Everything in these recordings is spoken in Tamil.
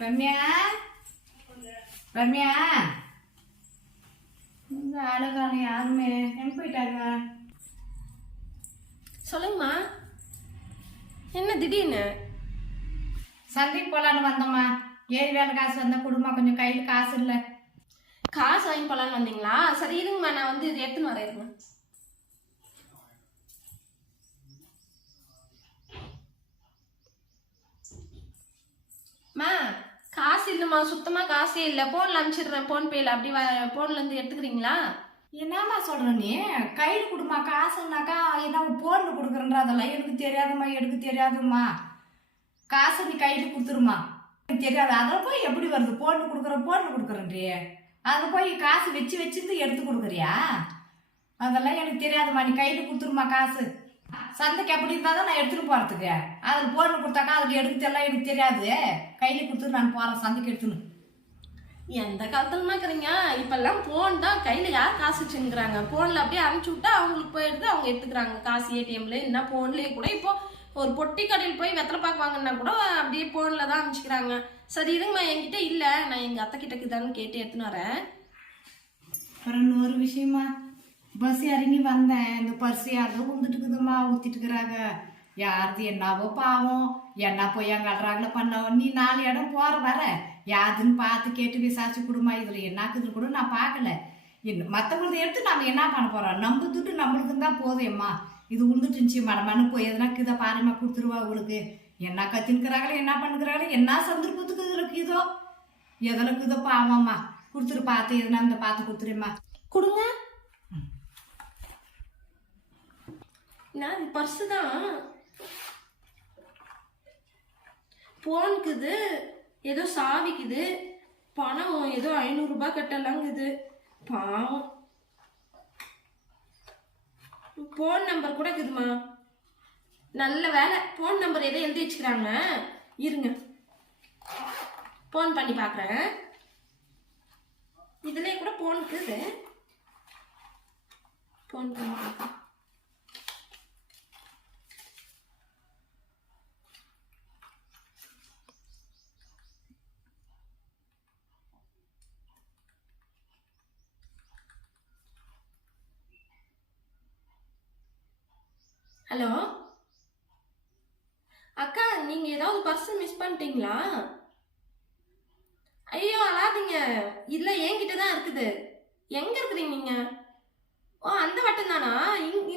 ரம்யா? ரம்யா? இந்த அழகான யாருமே எங்க போயிட்டாங்க சொல்லுங்கம்மா. என்ன திடீர்னு? சந்தைக்கு போலான்னு வந்தோம்மா. ஏறி வேலை காசு வந்தா குடும்பம் கொஞ்சம் கையில் காசு இல்லை. காசு வாங்கி போலான்னு வந்தீங்களா? சரி இருங்கம்மா நான் வந்து இது எடுத்துன்னு வரேன் இருங்க. காசு இல்லைம்மா சுத்தமா காசே இல்லை. போன்ல அனுப்பிச்சிடுறேன். ஃபோன் பேல அப்படி வ- போன்ல இருந்து எடுத்துக்கிறீங்களா? என்னம்மா சொல்ற நீ? கையில் கொடுமா காசுனாக்கா என்ன போன்ல கொடுக்குறன்ற அதெல்லாம் எனக்கு தெரியாதும்மா எனக்கு தெரியாதும்மா. காசு நீ கையில் கொடுத்துருமா. எனக்கு தெரியாது. அதில் போய் எப்படி வருது? போன்ல கொடுக்குற போன்ல கொடுக்குறன்றியே. அதை போய் காசு வச்சு வச்சிருந்து எடுத்து கொடுக்குறியா? அதெல்லாம் எனக்கு தெரியாதும்மா. நீ கையில் கொடுத்துருமா காசு. சந்தைக்கு எப்படி இருந்தால் தான் நான் எடுத்துட்டு போகிறதுக்கு அதில் போன்ல கொடுத்தாக்கா அதில் எடுக்க தெரியல எனக்கு தெரியாது. கையில் கொடுத்து நான் போகிறேன் சந்தைக்கு எடுத்துன்னு. எந்த காலத்துலமா இருக்கிறீங்க? இப்பெல்லாம் போன் தான். கையில யார் காசு வச்சுங்கிறாங்க போன்ல அப்படியே அனுப்பிச்சு விட்டா அவங்களுக்கு போயிடுது அவங்க எடுத்துக்கிறாங்க. காசு ஏடிஎம்ல இல்லைன்னா போன்லயே கூட. இப்போ ஒரு பொட்டி கடையில் போய் வெத்தலை பாக்கு வாங்கினா கூட அப்படியே போன்ல தான் அனுப்பிச்சுக்கிறாங்க. சரி இருங்கம்மா என்கிட்ட இல்ல. நான் எங்க அத்தை கிட்ட இருக்குதான்னு கேட்டு எடுத்துன்னு வரேன். இன்னொரு விஷயமா பஸ் இறங்கி வந்தேன். இந்த பர்ஸ் யாரோ உந்துட்டு இருக்குதுமா யாருது என்னவோ பாவம். என்ன போய் அங்கே அல்றாங்கள பண்ண. நீ நாலு இடம் போற வர. யாருன்னு பார்த்து கேட்டு விசாரிச்சு கொடுமா இதுல என்னக்குதுன்னு கூட நான் பார்க்கல. என்ன மற்றவங்களுக்கு எடுத்து நாம என்ன பண்ண போறோம்? நம்ம துட்டு நம்மளுக்கு தான் போதேம்மா. இது உழுந்துட்டு இருந்துச்சு மனமனு போய் எதனா கித பாருமா கொடுத்துருவா உங்களுக்கு என்ன கத்தினுக்கிறாங்களே என்ன பண்ணுக்கிறாங்களே என்ன சந்தர்ப்பத்துக்கு இருக்கு இதோ எதில் இதோ பாவம்மா. கொடுத்துரு பார்த்து எதுனா இந்த பார்த்து கொடுத்துருமா கொடுங்க. நான் பர்ஸு தான். போனுக்குது ஏதோ சாவிக்குது. பணம் ஏதோ ஐநூறுரூபா கட்டலாங்குது. பாவம். ஃபோன் நம்பர் கூட இருக்குதுமா நல்ல வேலை. ஃபோன் நம்பர் எதை எழுதி வச்சுக்கிறாங்க? இருங்க. ஃபோன் பண்ணி பார்க்குறேன் இதுலேயே கூட ஃபோன் இருக்குது. ஃபோன் பண்ணி பார்க்குறேன் ஹலோ? அக்கா நீங்க ஏதாவது பர்ஸ் மிஸ் பண்ணிட்டீங்களா? ஐயோ அழாதீங்க. இதில் என்கிட்ட தான் இருக்குது. எங்க இருக்கிறீங்க நீங்க? ஓ அந்த வட்டம் தானா?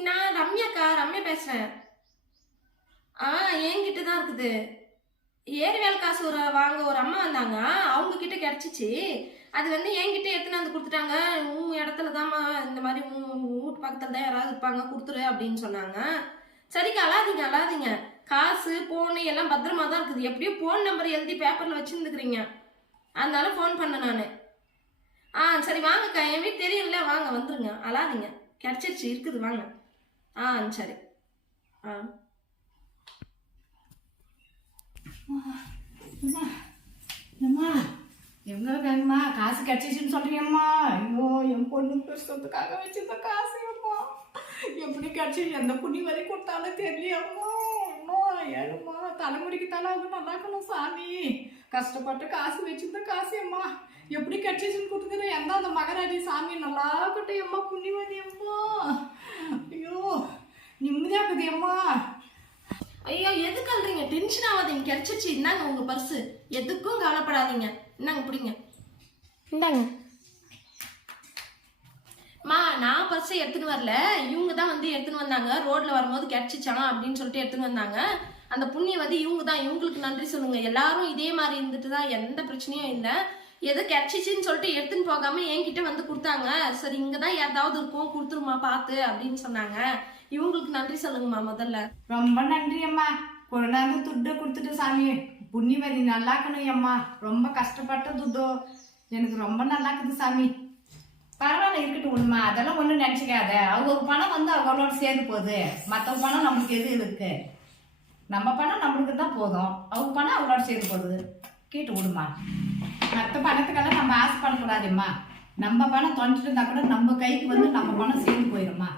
நான் ரம்யாக்கா ரம்யா பேசுறேன். ஆ என்கிட்ட தான் இருக்குது. ஏரிவேல் காசு ஒரு வாங்க ஒரு அம்மா வந்தாங்க. அவங்க கிட்ட கிடைச்சிச்சு. அது வந்து என்கிட்ட எடுத்துன்னு வந்து கொடுத்துட்டாங்க. உன் இடத்துல தாம்மா இந்த மாதிரி உன் வீட்டு பக்கத்துல தான் யாராவது இருப்பாங்க கொடுத்துரு அப்படின்னு சொன்னாங்க. சரிக்கா அழாதீங்க அழாதீங்க காசு போனு எல்லாம் பத்திரமா தான் இருக்குது. எப்படியும் ஃபோன் நம்பர் எழுதி பேப்பர்ல வச்சுருந்துக்கிறீங்க. அதனால ஃபோன் பண்ணேன் நான். ஆ சரி வாங்கக்கா. என் வீட்டு தெரியும்ல. வாங்க வந்துருங்க. அழாதீங்க. கிடச்சிருச்சு. இருக்குது. வாங்க. ஆ சரி. ஆ. அம்மா அம்மா எங்க வேணுமா காசு கிடச்சிச்சுன்னு சொல்றீங்கம்மா. ஐயோ என் பொண்ணு பெருசத்துக்காக வச்சிருந்த காசு. எப்படி கிடைச்சி எந்த புண்ணி வரை கொடுத்தாலும் தெரியலையம்மா அம்மா ஏழும்மா தலைமுறைக்கு தலாகும் நல்லா இருக்கணும் சாமி. கஷ்டப்பட்டு காசு வச்சிருந்த காசு அம்மா. எப்படி கிடைச்சிச்சுன்னு கொடுத்துக்கிறேன் எந்த அந்த மகராஜி சாமி நல்லா இருக்கட்டும் அம்மா புண்ணியவதி அம்மா. ஐயோ நிம்மதியாக்குது அம்மா. ஐயோ எதுக்கு அல்றீங்க டென்ஷன் ஆகாதீங்க கிடைச்சிருச்சு. இந்தாங்க உங்க பர்ஸ் எதுக்கும் கவலைப்படாதீங்க. இந்தாங்க பிடிங்க. இந்தாங்க. மா நான் பர்ஸை எடுத்துன்னு வரல. இவங்க தான் வந்து எடுத்துன்னு வந்தாங்க. ரோட்ல வரும்போது கிடைச்சிச்சான் அப்படின்னு சொல்லிட்டு எடுத்துன்னு வந்தாங்க. அந்த புண்ணியவதி இவங்க தான் இவங்களுக்கு நன்றி சொல்லுங்க. எல்லாரும் இதே மாதிரி இருந்துட்டு தான் எந்த பிரச்சனையும் இல்லை. எது கிடைச்சிச்சின்னு சொல்லிட்டு எடுத்துன்னு போகாம என்கிட்ட வந்து கொடுத்தாங்க. சரி இங்க தான் ஏதாவது இருக்கும் கொடுத்துருமா பார்த்து அப்படின்னு சொன்னாங்க. இவங்களுக்கு நன்றி சொல்லுங்கம்மா முதல்ல. ரொம்ப நன்றி அம்மா. கொண்டாந்து துட்டை கொடுத்துட்டு சாமி. புண்ணியவதி நல்லா இருக்கணும் அம்மா. ரொம்ப கஷ்டப்பட்ட துட்டோ. எனக்கு ரொம்ப நல்லா இருக்குது சாமி. அதெல்லாம் ஒன்றும் நினச்சிக்காத. அவங்க பணம் வந்து அவங்களோட சேர்ந்து போகுது. மற்ற பணம் நம்மளுக்கு எது இருக்கு? நம்ம பணம் நம்மளுக்கு தான் போதும். அவங்க பணம் அவங்களோட சேர்ந்து போகுது. கேட்டு விடுமா? மற்ற பணத்துக்கெல்லாம் நம்ம ஆசைப்படக்கூடாதும்மா நம்ம பணம் தொலைச்சிட்டு இருந்தா கூட நம்ம கைக்கு வந்து நம்ம பணம் சேர்ந்து போயிடும்மா